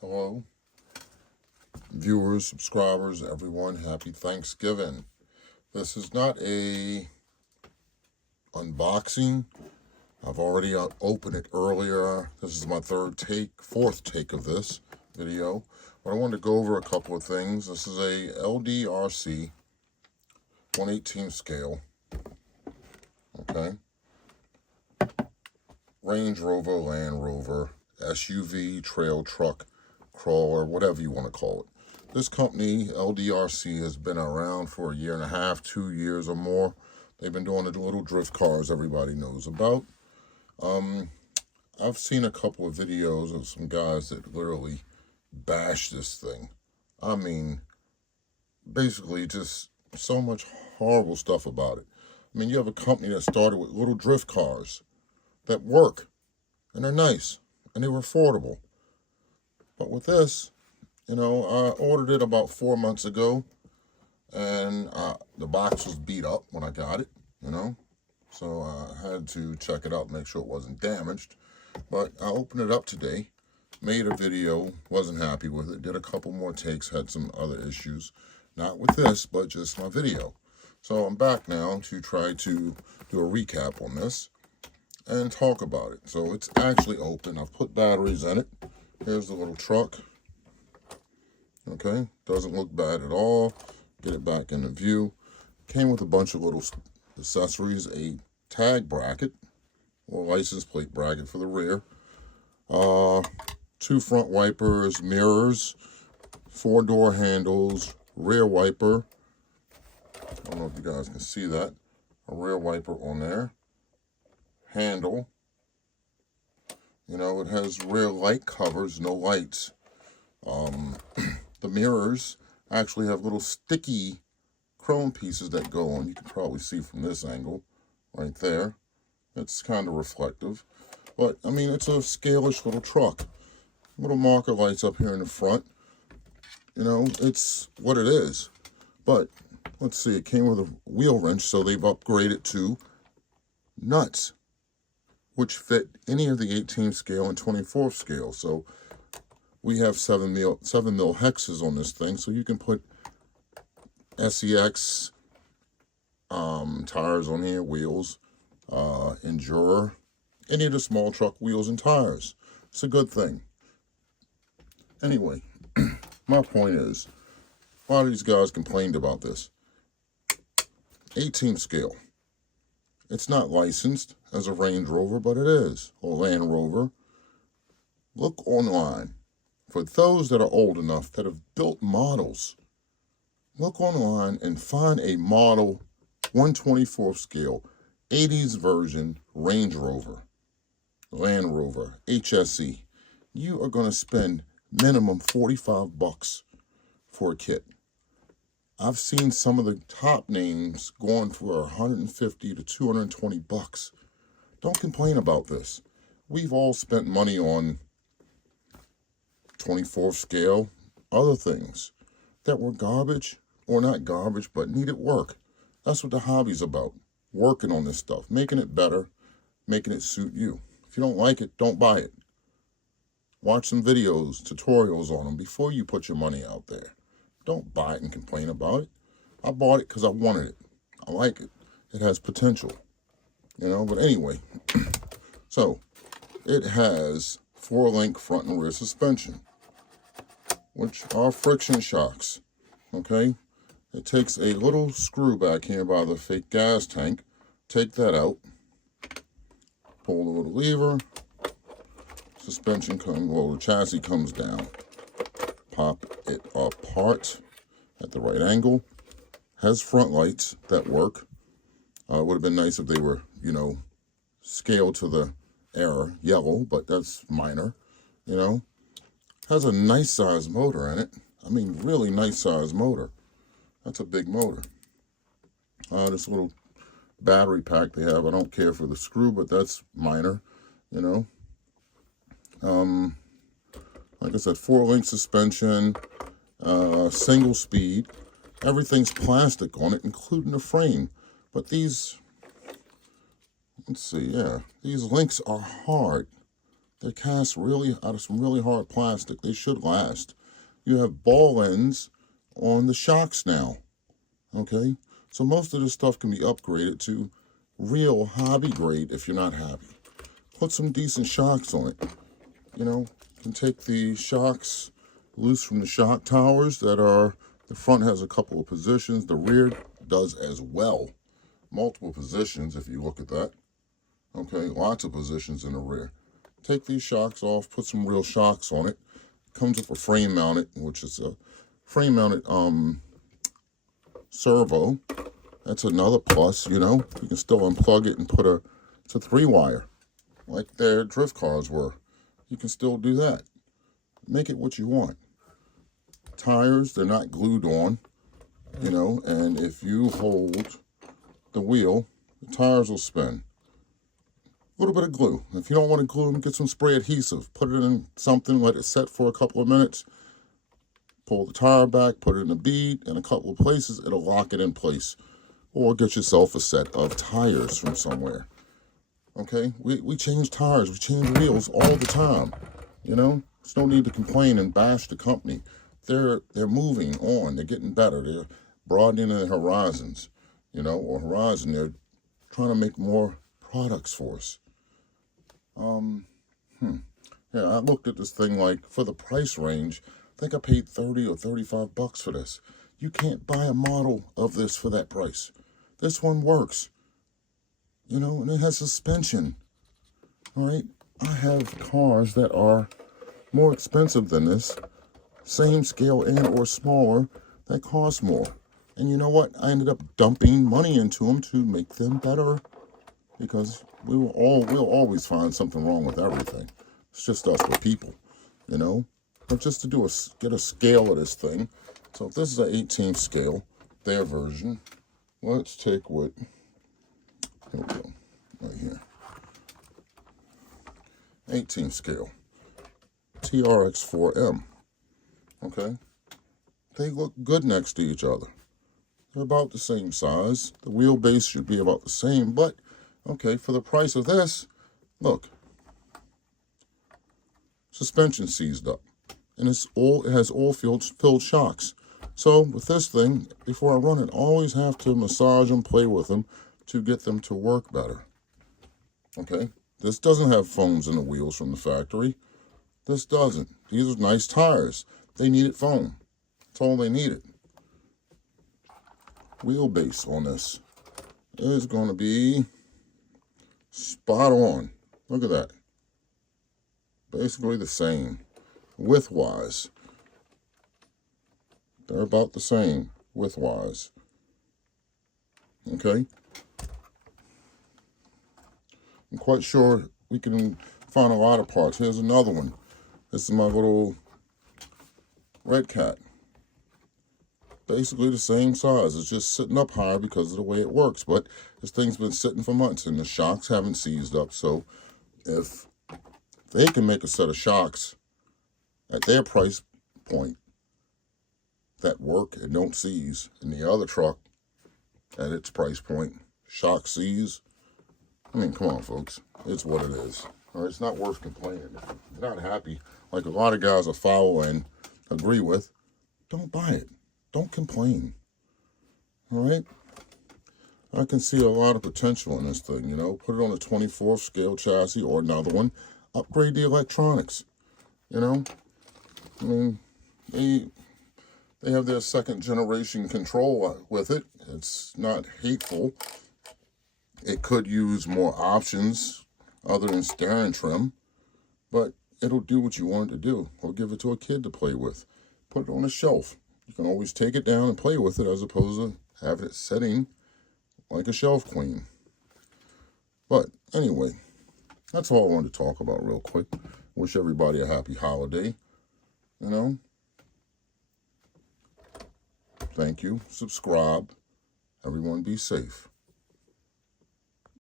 Hello, viewers, subscribers, everyone. Happy Thanksgiving. This is not a unboxing. I've already opened it earlier. This is my fourth take of this video. But I wanted to go over a couple of things. This is a LDRC 1/18 scale. Okay. Range Rover, Land Rover, SUV, trail truck, crawler, whatever you want to call it. This company, LDRC, has been around for a year and a half, 2 years or more. They've been doing the little drift cars everybody knows about. I've seen a couple of videos of some guys that literally bash this thing. I mean, basically just so much horrible stuff about it. I mean, you have a company that started with little drift cars that work, and they're nice, and they were affordable. But with this, I ordered it about 4 months ago, and the box was beat up when I got it, So I had to check it out, make sure it wasn't damaged. But I opened it up today, made a video, wasn't happy with it, did a couple more takes, had some other issues. Not with this, but just my video. So I'm back now to try to do a recap on this and talk about it. So it's actually open. I've put batteries in it. Here's the little truck. Okay, doesn't look bad at all. Get it back into view. Came with a bunch of little accessories, a tag bracket or license plate bracket for the rear, 2 front wipers, mirrors, 4 door handles, rear wiper. I don't know if you guys can see that. A rear wiper on there. Handle. It has rear light covers, no lights. The mirrors actually have little sticky chrome pieces that go on. You can probably see from this angle right there. It's kind of reflective. But, I mean, it's a scalish little truck. Little marker lights up here in the front. It's what it is. But, let's see, it came with a wheel wrench, so they've upgraded to nuts, which fit any of the 18th scale and 24th scale. So we have 7 mil hexes on this thing, so you can put SEX tires on here, wheels, Endurer, any of the small truck wheels and tires. It's a good thing. Anyway, my point is, a lot of these guys complained about this. 18th scale. It's not licensed as a Range Rover, but it is, or Land Rover. Look online. For those that are old enough that have built models, look online and find a model 1/24 scale, 80s version Range Rover, Land Rover, HSE. You are going to spend minimum $45 for a kit. I've seen some of the top names going for $150 to $220. Don't complain about this. We've all spent money on 24th scale, other things that were garbage, or not garbage, but needed work. That's what the hobby's about. Working on this stuff, making it better, making it suit you. If you don't like it, don't buy it. Watch some videos, tutorials on them before you put your money out there. Don't buy it and complain about it. I bought it because I wanted it. I like it. It has potential. But anyway. So, it has 4-link front and rear suspension, which are friction shocks. Okay? It takes a little screw back here by the fake gas tank. Take that out. Pull the little lever. Suspension the chassis comes down. Pop it apart at the right angle. Has front lights that work. It would have been nice if they were, scaled to the error, yellow, but that's minor, Has a nice size motor in it. I mean, really nice size motor. That's a big motor. This little battery pack they have, I don't care for the screw, but that's minor, Like I said, 4-link suspension, single speed. Everything's plastic on it, including the frame. But these, let's see, these links are hard. They're cast really out of some really hard plastic. They should last. You have ball ends on the shocks now. Okay? So most of this stuff can be upgraded to real hobby grade if you're not happy. Put some decent shocks on it. You know, you can take the shocks loose from the shock towers that are, the front has a couple of positions. The rear does as well. Multiple positions if you look at that. Okay, lots of positions in the rear. Take these shocks off, put some real shocks on it. Comes with a frame mounted, which is a frame mounted servo. That's another plus, you know. You can still unplug it and put it's a 3-wire, like their drift cars were. You can still do that. Make it what you want. Tires, they're not glued on, you know, and if you hold the wheel, the tires will spin. A little bit of glue. If you don't want to glue them, get some spray adhesive. Put it in something, let it set for a couple of minutes. Pull the tire back, put it in a bead, in a couple of places, it'll lock it in place. Or get yourself a set of tires from somewhere. Okay? We change tires, we change wheels all the time. You know? There's no need to complain and bash the company. They're moving on. They're getting better. They're broadening their horizons. You know, or horizon. They're trying to make more products for us. Yeah, I looked at this thing like, for the price range, I think I paid 30 or 35 bucks for this. You can't buy a model of this for that price. This one works. You know, and it has suspension. All right? I have cars that are more expensive than this, same scale and or smaller, that cost more. And you know what? I ended up dumping money into them to make them better. Because we'll always find something wrong with everything. It's just us, we're people, you know. But just to get a scale of this thing. So if this is an 18th scale, their version, let's take what, here we go, right here. 18th scale, TRX4M, okay. They look good next to each other. They're about the same size. The wheelbase should be about the same, but okay, for the price of this, look, suspension seized up, and it has all filled shocks. So with this thing, before I run it, I always have to massage them, play with them to get them to work better. Okay, this doesn't have foams in the wheels from the factory. This doesn't. These are nice tires. They needed foam. That's all they needed. Wheelbase on this is going to be spot on. Look at that. Basically the same. Width-wise, they're about the same width-wise. Okay? I'm quite sure we can find a lot of parts. Here's another one. This is my little Red Cat. Basically the same size. It's just sitting up higher because of the way it works. But this thing's been sitting for months and the shocks haven't seized up. So if they can make a set of shocks at their price point that work and don't seize, and the other truck at its price point, shock seize, I mean, come on, folks. It's what it is. All right, it's not worth complaining. If you're not happy, like a lot of guys I follow and agree with, don't buy it. Don't complain. All right? I can see a lot of potential in this thing, you know. Put it on a 24th scale chassis or another one. Upgrade the electronics, you know. I mean, they have their second generation control with it. It's not hateful. It could use more options other than steering trim, but it'll do what you want it to do. Or give it to a kid to play with. Put it on a shelf. You can always take it down and play with it as opposed to having it sitting like a shelf queen. But anyway, that's all I wanted to talk about real quick. Wish everybody a happy holiday, you know. Thank you. Subscribe. Everyone be safe.